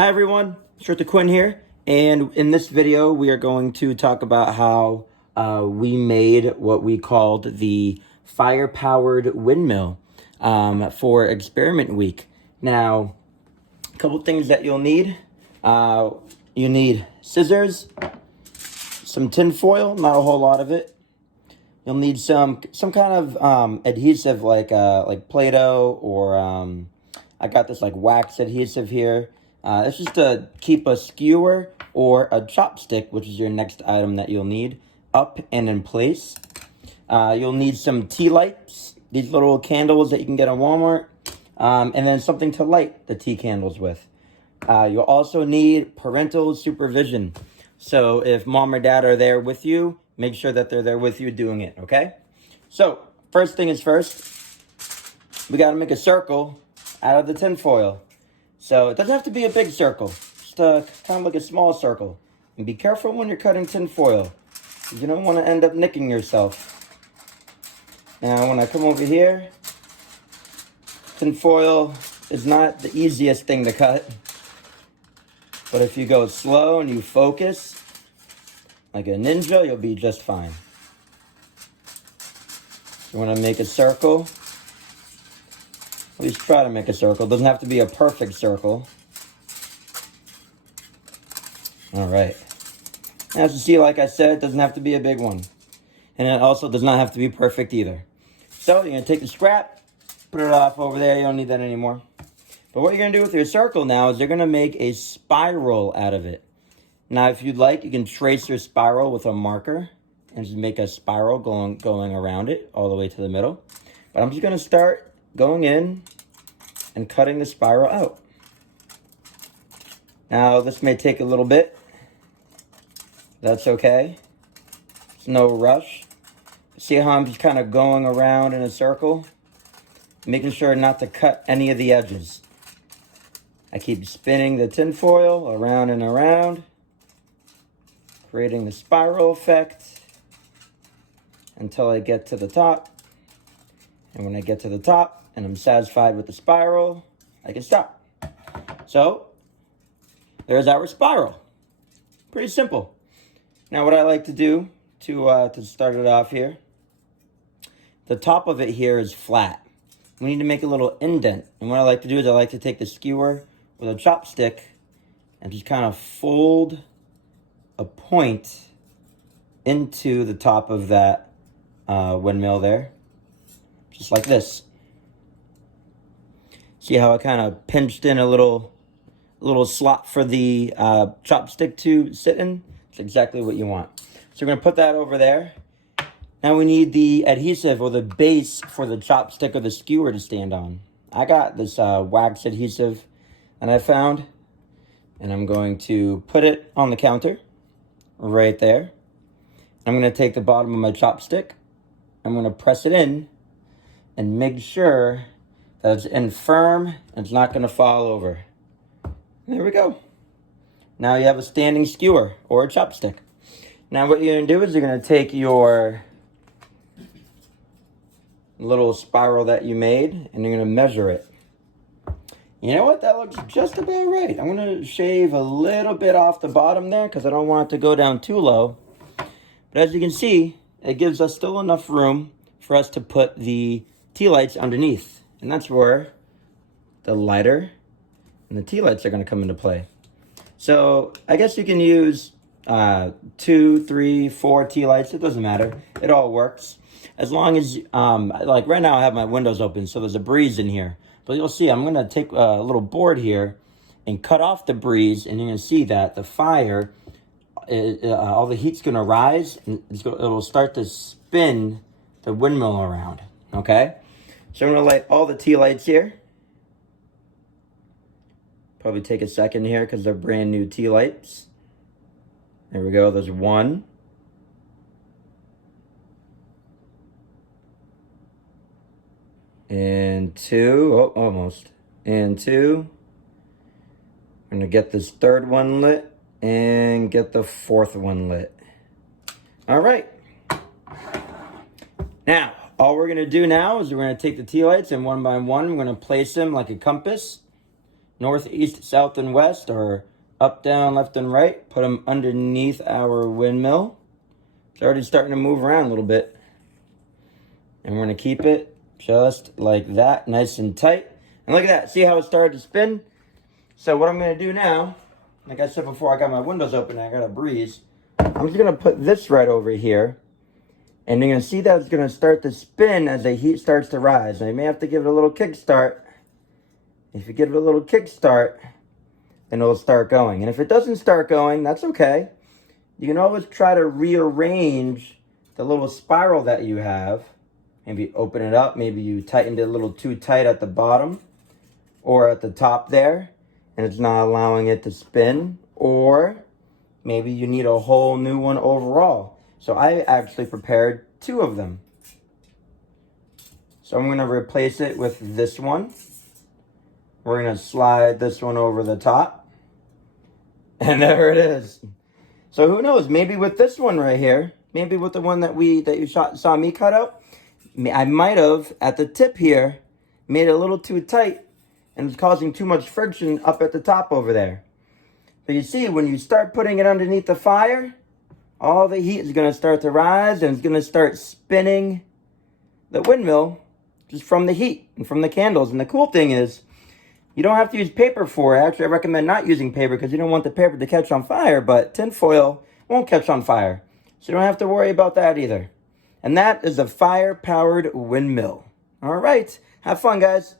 Hi everyone, Shirta Quinn here, and in this video we are going to talk about how we made what we called the fire-powered windmill for experiment week. Now, a couple things that you'll need. You need scissors, some tin foil, not a whole lot of it. You'll need some kind of adhesive like Play-Doh or I got this like wax adhesive here. It's just to keep a skewer or a chopstick, which is your next item that you'll need, up and in place. You'll need some tea lights, these little candles that you can get on Walmart, and then something to light the tea candles with. You'll also need parental supervision. So if mom or dad are there with you, make sure that they're there with you doing it, okay? So first thing is first, we gotta make a circle out of the tin foil. So it doesn't have to be a big circle, just kind of like a small circle. And be careful when you're cutting tin foil. You don't want to end up nicking yourself. Now when I come over here, tin foil is not the easiest thing to cut. But if you go slow and you focus, like a ninja, you'll be just fine. You want to make a circle. At least try to make a circle. It doesn't have to be a perfect circle. All right. As you see, like I said, it doesn't have to be a big one. And it also does not have to be perfect either. So you're going to take the scrap, put it off over there. You don't need that anymore. But what you're going to do with your circle now is you're going to make a spiral out of it. Now, if you'd like, you can trace your spiral with a marker and just make a spiral going around it all the way to the middle. But I'm just going to start going in and cutting the spiral out. Now, this may take a little bit. That's okay. It's no rush. See how I'm just kind of going around in a circle? Making sure not to cut any of the edges. I keep spinning the tin foil around and around, creating the spiral effect until I get to the top. And when I get to the top and I'm satisfied with the spiral, I can stop. So there's our spiral. Pretty simple. Now what I like to do to start it off here, the top of it here is flat. We need to make a little indent. And what I like to do is I like to take the skewer with a chopstick and just kind of fold a point into the top of that windmill there. Just like this. See how I kind of pinched in a little slot for the chopstick to sit in? It's exactly what you want. So we're going to put that over there. Now we need the adhesive or the base for the chopstick or the skewer to stand on. I got this wax adhesive that I found. And I'm going to put it on the counter right there. I'm going to take the bottom of my chopstick. I'm going to press it in and make sure that it's in firm and it's not going to fall over. There we go. Now you have a standing skewer or a chopstick. Now what you're going to do is you're going to take your little spiral that you made and you're going to measure it. You know what? That looks just about right. I'm going to shave a little bit off the bottom there because I don't want it to go down too low. But as you can see, it gives us still enough room for us to put the tea lights underneath. And that's where the lighter and the tea lights are going to come into play. So I guess you can use 2, 3, 4 tea lights. It doesn't matter. It all works. As long as, like right now I have my windows open, so there's a breeze in here. But you'll see I'm going to take a little board here and cut off the breeze. And you're going to see that the fire, all the heat's going to rise. And it'll start to spin the windmill around. Okay? So I'm going to light all the tea lights here. Probably take a second here because they're brand new tea lights. There we go. There's 1. And 2. Oh, almost. And 2. I'm going to get this 3rd one lit and get the 4th one lit. All right. Now, all we're going to do now is we're going to take the tea lights and one by one, we're going to place them like a compass north, east, south, and west, or up, down, left, and right. Put them underneath our windmill. It's already starting to move around a little bit. And we're going to keep it just like that, nice and tight. And look at that. See how it started to spin? So what I'm going to do now, like I said before, I got my windows open and I got a breeze. I'm just going to put this right over here. And you're going to see that it's going to start to spin as the heat starts to rise. Now you may have to give it a little kickstart. If you give it a little kickstart, then it'll start going. And if it doesn't start going, that's okay. You can always try to rearrange the little spiral that you have. Maybe open it up. Maybe you tightened it a little too tight at the bottom or at the top there, and it's not allowing it to spin. Or maybe you need a whole new one overall. So I actually prepared 2 of them. So I'm going to replace it with this one. We're going to slide this one over the top. And there it is. So who knows, maybe with this one right here, maybe with the one that you saw me cut out, I might have, at the tip here, made it a little too tight and it's causing too much friction up at the top over there. But you see, when you start putting it underneath the fire, all the heat is going to start to rise and it's going to start spinning the windmill just from the heat and from the candles. And the cool thing is, you don't have to use paper for it. Actually, I recommend not using paper because you don't want the paper to catch on fire, but tin foil won't catch on fire. So you don't have to worry about that either. And that is a fire-powered windmill. All right. Have fun, guys.